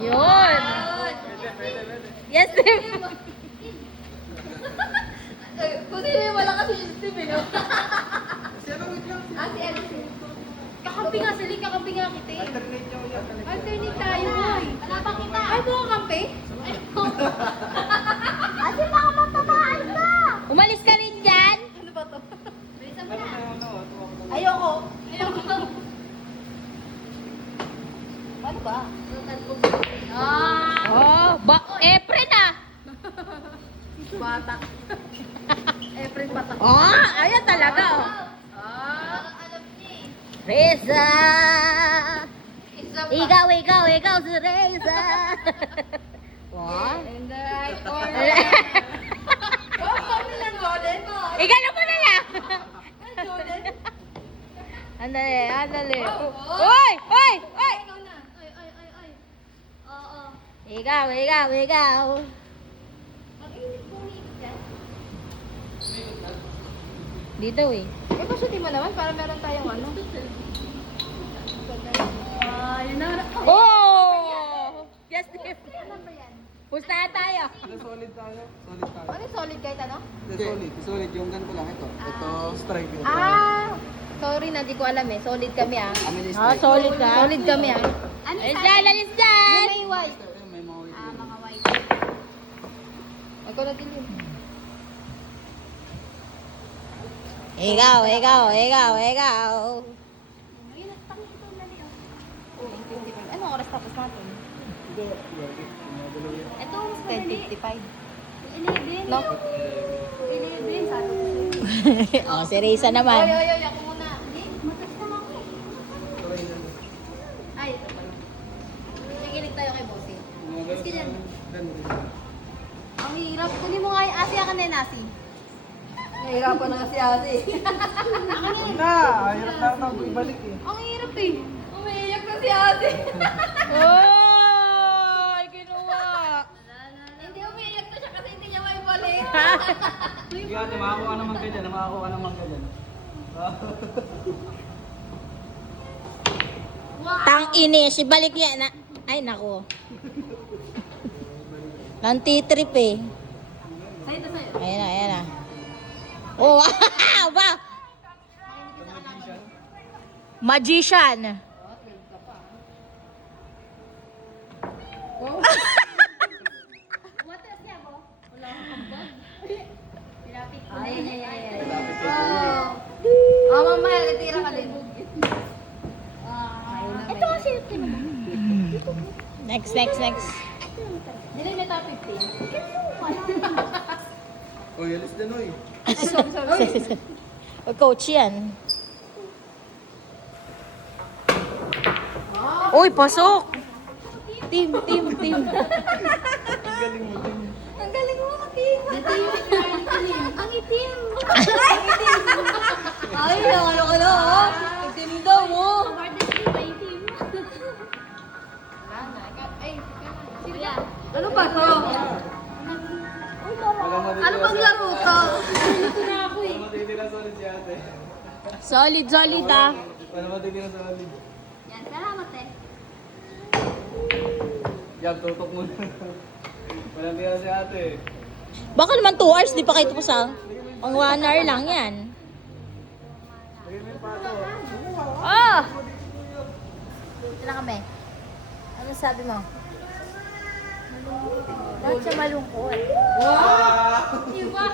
Yun. Yes, Steve. Kung sino yung malakas yung Steve, no? Ah, si Edison. Kakampi nga sila, kakampi nga kita eh. Alternate tayo, boy. Wala pa kita. Ay, buka kampi? Kasi baka matamaan ka. Umalis ka rin dyan. Ano ba to? Bilisan mo na. Ayoko. Ano ba? Oh, Efren ah. Batak. Efren batak. Oh, ayan talaga. Oh. Alam niya eh. Reza. Isa pa. Ikaw si Reza. What? In the right order. Oh, kami lang golden. Ikaw na mo na lang. Golden. Andali. Oh. Oy! Ikaw na. Ay. Oo. Ikaw. Ang init po ni Ika. Dito eh. Eh, pasutin mo naman para meron tayong ano. Yun na. Oh! Yes, Steve. Ano ba yan? Pustahan tayo. Solid tayo. Ano solid kahit ano? Solid. Yung ganito lang ito. Ito, strike. Sorry na, di ko alam eh. Solid kami ah. Amin is Ah, strike. solid ka. Solid kami ah. Ano Alis dyan. May white. May mga wait. Mga white. Ikaw na dilim. Ikaw. Ayun, tangi ito na niyo. Anong oras tapos natin? Ito, mas madali. 11. No? 11, sabi ko. Oh, si Reza naman. Oy, ako muna. Hindi, matas na ako. Ay, ito pala. Nakikinig tayo kay Bossy. Mas ganyan. Ang hirap. Kunin mo nga yung asi ka na yung nasi. Nahirapan na kasi asi. Hirap na ito. Ibalik eh. Ang hirap eh. Umiiyak na si ate. Oy, kinuha. Hindi umiiyak na siya kasi hindi niya may balik. Sige ate, makakuha naman ka dyan. Makakuha naman ka dyan. Tang inis, ibalik yan. Ay, nako. Nantitrip eh. Sa'yo. Ayan na. Oh, wow! Ba? Magician. Umatras niya mo? Wala akong kambag. Pinapit ko na Lapit yun. kay Oh, mamaya, katira ka din. Ito kasi yung kinuha. Next. Nilay na top 15. Uy, alis din oy. Sorry. O, coach yan. Uy, pasok! Team. Ang galing mo din. Ang galing mo, Kim. Ang itim. Ay, ano, itim daw mo. Ano ba to? Ano bang laro to? Ito na ako eh. Wala matitira solid si ate. Solid ah. Wala matitira solid. Yan, salamat eh. Yab, tutok mo na. Walang tira si ate. Baka naman 2 hours, di pa kayo tapos ah. Ang 1 hour lang yan. Lagyan mo yung pato. Oh! Ito na kami. Ano sabi mo? Bakit siya malungkot? Iba.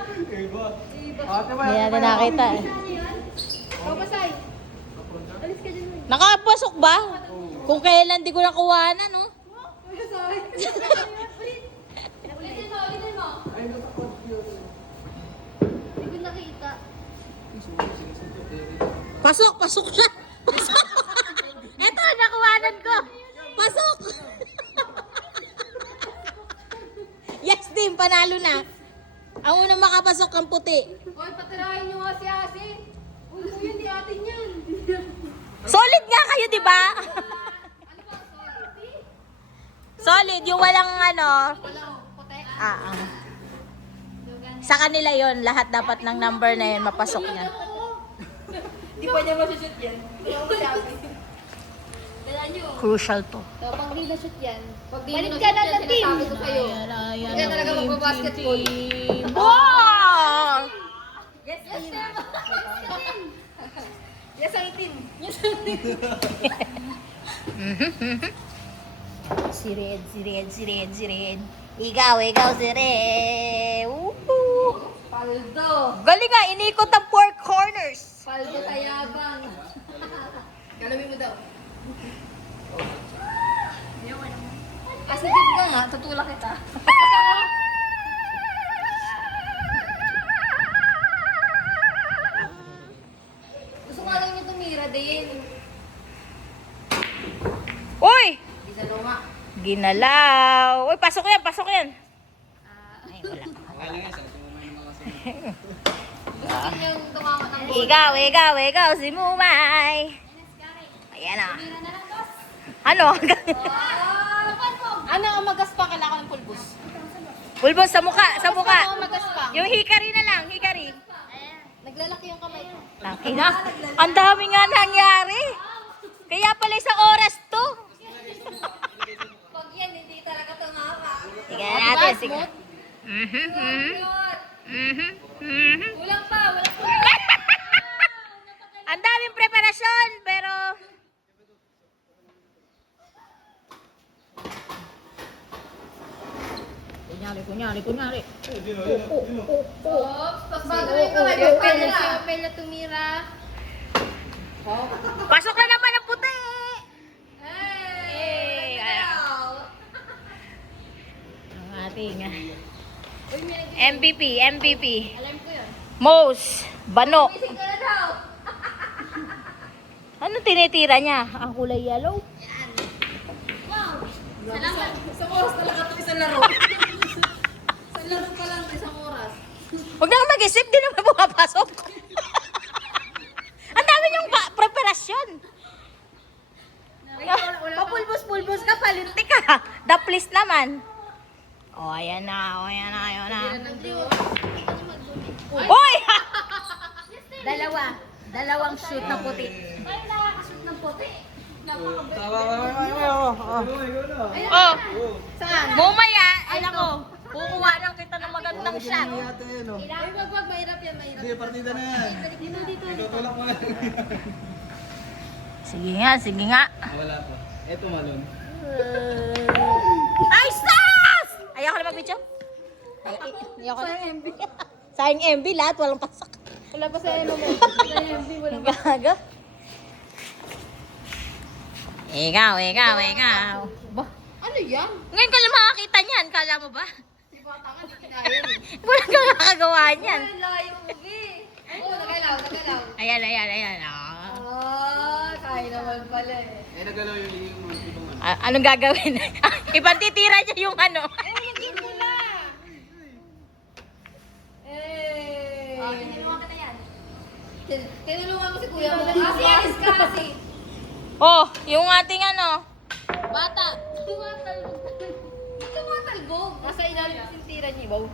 Ate ba? Hindi natin nakita eh. Ikaw ba, Sai? Alis ka dyan mo. Nakapasok ba? Kung kailan di ko nakuha na, no? Sorry. Ulitin mo. Hindi ko nakita. Pasok siya! Eto, nakuhanan ko! Pasok! Yes, team, panalo na. Ang unang makapasok ang puti. Hoy, patirahin niyo nga si Asi. Ulo yun, di atin yan. Solid nga kayo, di ba? Ano ba? Sorry. Solid, yung walang ano. Walang puti. Sa kanila yon lahat dapat ng number na yun mapasok niya. Di pa niya masushoot yan. Kaya ako si Asi. Crucial to. So, pag di na-shoot yan, Pag di balik mo ka na na-shoot sa yan, team. sinasabi ko sa'yo. Hindi ka talaga magbabasketball. Wow! Yes, team. Yes, ang team. Si Red. Ikaw, si Red. Woohoo! Paldo. Galing nga, inikot ang four corners. Paldo tayabang. Galawin mo daw. Positive ka nga, tutulak kita. Gusto ko nga lang yung tumira din. Uy! Di sa luma. Ginalaw. Uy, pasok yan. Ay, wala. Okay lang yan, sabi mo may mga kasi. Gusto ko yung tumamat ng bola. Ikaw, si Mumay. Ayan na. Ano? Ano ang magaspang? Kailangan ng pulbos. Pulbos sa mukha. Ano magaspang? Yung hikari na lang, hikari. Naglalaki yung kamay ko. Ina, ang dami nga nangyari. Kaya pala isang oras to. Pag yan, hindi talaga tumama. Sige natin, sige. Kulang pa. Ang daming preparasyon, pero... Kunyari. Oops, pag bago na yung kamay ko, pwede na. Opel na tumira. Pasok na naman ang puti. Hey! Ang ating Uy, may MVP. alam ko yun. Most Bano. Gising ka na daw. Ano tinitira niya? Ang kulay yellow? Salamat. Isang oras talaga ito isang laro. Isang laro pa lang, isang oras. Huwag na ka mag-isip, di naman pumapasok. Ang dami niyong preparasyon. Papulbos ka, palintik ka. The please naman. O, ayan na. Uy! Dalawang shoot na puti. Ay, nakakashoot ng puti. Oh, saan? Mumaya, alam ko, kukuha lang kita ng magandang shot. Ay, wag, mahirap yan, mahirap. Sige, partida na yan. Dito. Tutulak mo yan. Sige nga. Wala pa. Eto malon. Ay, sus! Ayoko na mag-video. Ayoko na. Sayang MB, lahat walang pasok. Wala pa sa ano mo. Sa MB, wala pa. Gaga. Ikaw. Ba? Ano yan? Ngayon ka lang makakita niyan, kala mo ba? Di ba tanga, di kinaya yan. Wala kang nakagawa niyan. Ay, layo mo, Gi. Oo, nagalaw. Ayan. Ah, kaya naman pala eh. Eh, nagalaw yung ibang ano. Anong gagawin? Ibang titira niya yung ano. Hindi mo na. Eh. Tinulungan ka na yan. Tinulungan mo si kuya mo. Kasi, alis ka kasi. Oh, yung ating ano. Bata. Tumatalbog. Nasa ilalim ng tira niya, wow.